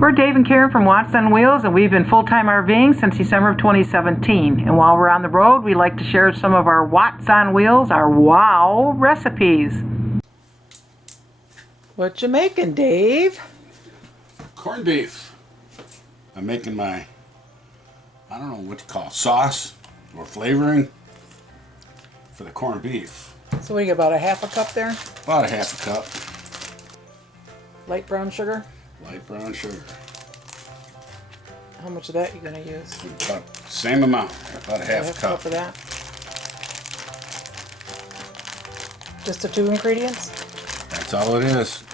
We're Dave and Karen from Watts on Wheels, and we've been full-time RVing since December of 2017. And while we're on the road, we like to share some of our Watts on Wheels, our WoW recipes. What you making, Dave? Corned beef. I'm making my, I don't know what to call it, sauce or flavoring for the corned beef. So what do you get, about a half a cup there? About a half a cup. Light brown sugar? Light brown sugar. How much of that are you going to use? About the same amount, about a half a cup. Of that. Just the 2 ingredients? That's all it is.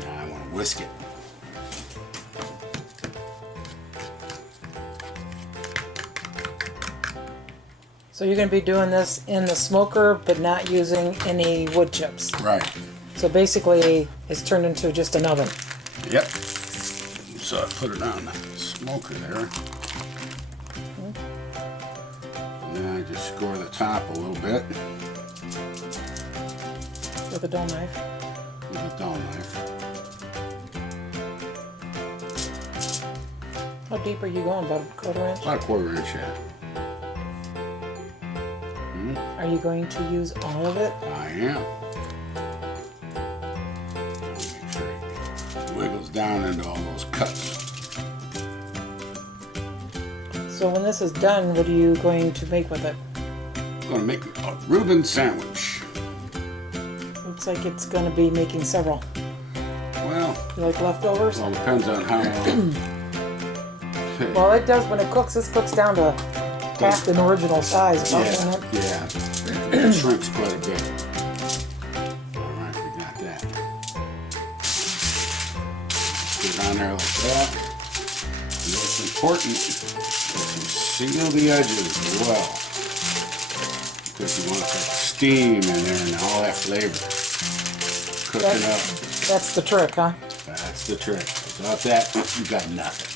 Now I want to whisk it. So you're going to be doing this in the smoker, but not using any wood chips. Right. So basically, it's turned into just an oven. Yep. So I put it on the smoker there. And then I just score the top a little bit. With a dull knife. With a dull knife. How deep are you going? About a quarter inch? About a quarter inch, yeah. Are you going to use all of it? I am. Make sure it wiggles down into all those cuts. So when this is done, what are you going to make with it? I'm going to make a Reuben sandwich. Looks like it's going to be making several. Well, You like leftovers? all depends on how. Well, it does when it cooks. This cooks down to half the original size. Yeah, yeah. It shrinks quite a bit. Alright, we got that. Put it on there like that. And it's important that you seal the edges as well. Because you want that steam in there and all that flavor cooking up. That's the trick, huh? That's the trick. Without that, you got nothing.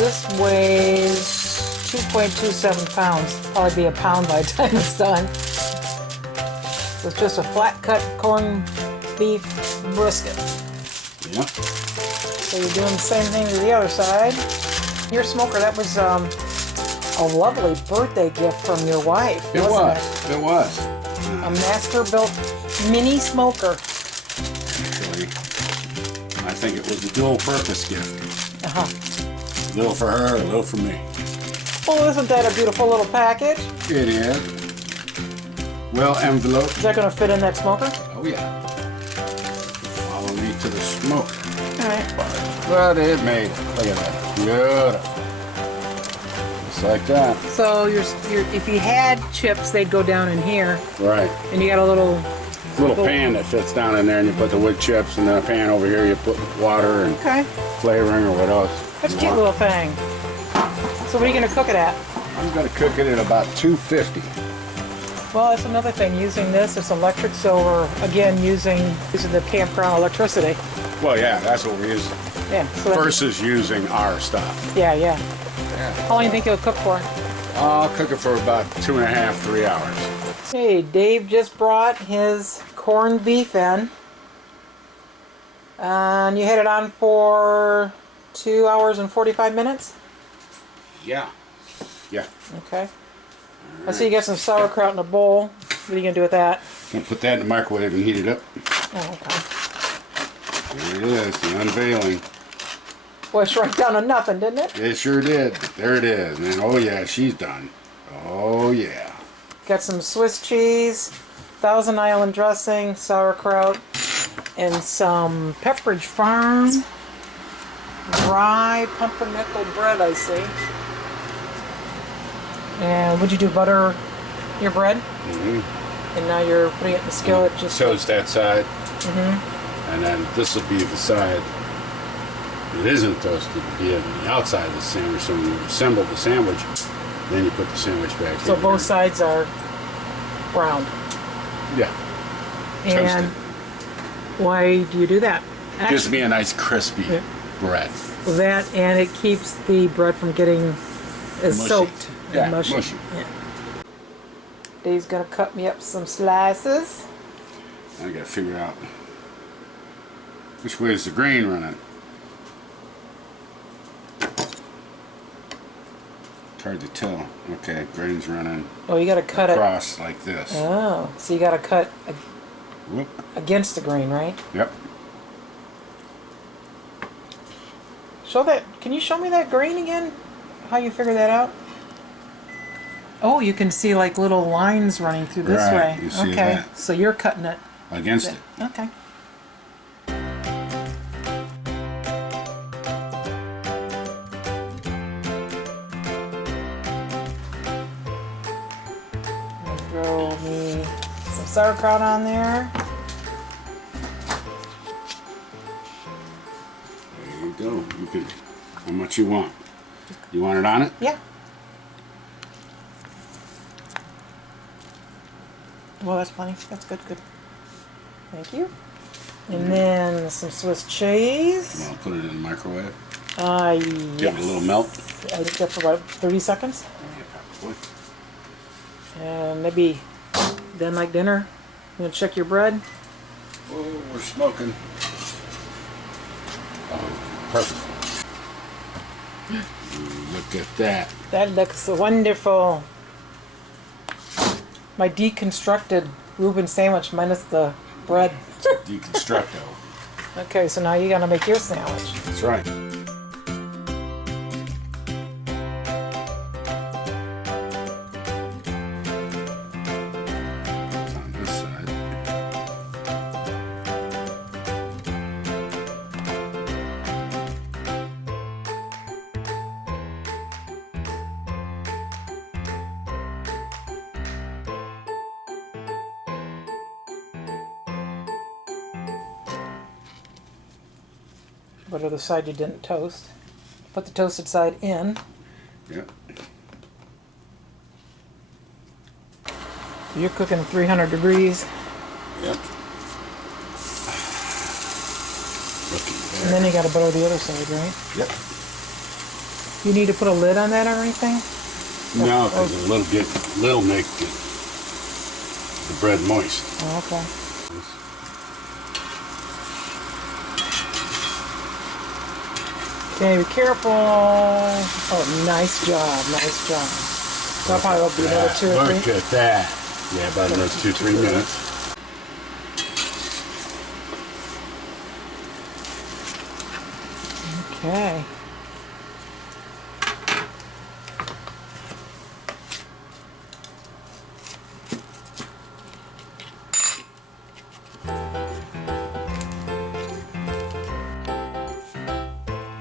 This weighs 2.27 pounds. Probably be a pound by the time it's done. So it's just a flat cut corned beef brisket. Yep. So you're doing the same thing to the other side. Your smoker, that was a lovely birthday gift from your wife. It was. It was. A master built mini smoker. Actually, I think it was a dual purpose gift. Uh-huh. A little for her, a little for me. Oh, isn't that a beautiful little package? It is. Well enveloped. Is that going to fit in that smoker? Oh yeah. Follow me to the smoke. Alright. But it made it. Look at that. Beautiful. Just like that. So if you had chips, they'd go down in here. Right. And you got a little Pan that fits down in there, and you put the wood chips, and then a pan over here you put water and flavoring or what else. That's a cute little thing. So what are you going to cook it at? I'm going to cook it at about 250. Well, that's another thing. Using this, it's electric, so we're again using the campground electricity. Well, yeah, that's what we use. Yeah. So Versus using our stuff. Yeah. How long do you think it'll cook for? I'll cook it for about 2.5, 3 hours. Hey, Dave just brought his corned beef in, and you had it on for 2 hours and 45 minutes? Yeah. Okay. I see you got some sauerkraut in a bowl. What are you going to do with that? Gonna put that in the microwave and heat it up. Oh, okay. There it is, the unveiling. Boy, it shrunk down to nothing, didn't it? It sure did. But there it is. And oh yeah, she's done. Oh yeah. Got some Swiss cheese, Thousand Island dressing, sauerkraut, and some Pepperidge Farm dry pumpernickel bread, I see. And would you do butter your bread? Mm-hmm. And now you're putting it in the skillet. Just toast that side. Mm-hmm. And then this will be the side that isn't toasted, to be on the outside of the sandwich. So when you assemble the sandwich, then you put the sandwich back in. So both sides are browned. Yeah. And toasted. why do you do that? Gives me a nice crispy bread. That, and it keeps the bread from getting soaked and mushy. Yeah. Dave's gonna cut me up some slices. I gotta figure out which way is the grain running. It's hard to tell. Okay, grain's running. Oh, you gotta cut across like this. Oh, so you gotta cut Whoop. against the grain, right? Yep. Show that. Can you show me that grain again? How you figure that out? Oh, you can see like little lines running through this way. You see okay, that. so you're cutting it Against it. Okay. Throw me some sauerkraut on there. There you go. You can. How much you want? You want it on it? Yeah. Well, that's plenty. That's good. Good. Thank you. And then some Swiss cheese. You want to put it in the microwave? Yes. Give it a little melt. I think that for about 30 seconds. Yeah, probably. And maybe then like dinner, you gonna check your bread. Oh, we're smoking. Oh, perfect. Ooh, look at that. That looks wonderful. My deconstructed Reuben sandwich minus the bread. Deconstructo. Okay, so now you gotta make your sandwich. That's right. It's on this side. What other side you didn't toast? Put the toasted side in. Yep. So you're cooking 300 degrees. Yep. Looking And there. then you gotta butter the other side, right? Yep. You need to put a lid on that or anything? No, because little make the bread moist. Oh, okay. Okay, be careful. Oh, nice job, nice job. So I'll probably be another 2 or 3. Look at that. Yeah, about another 2-3 minutes. Okay.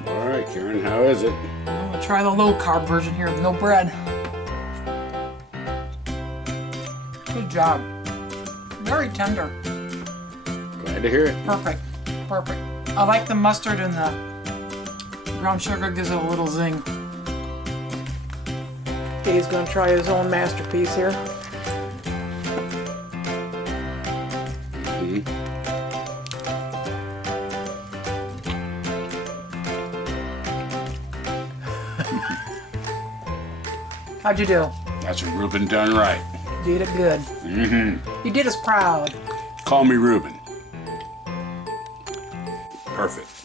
All right, Karen, how is it? I'm gonna try the low carb version here with no bread. Good job. Very tender. Glad to hear it. Perfect. Perfect. I like the mustard and the brown sugar, gives it a little zing. Dave's gonna try his own masterpiece here. Mm-hmm. How'd you do? That's what Reuben done right. You did it good. Mm-hmm. You did us proud. Call me Reuben. Perfect.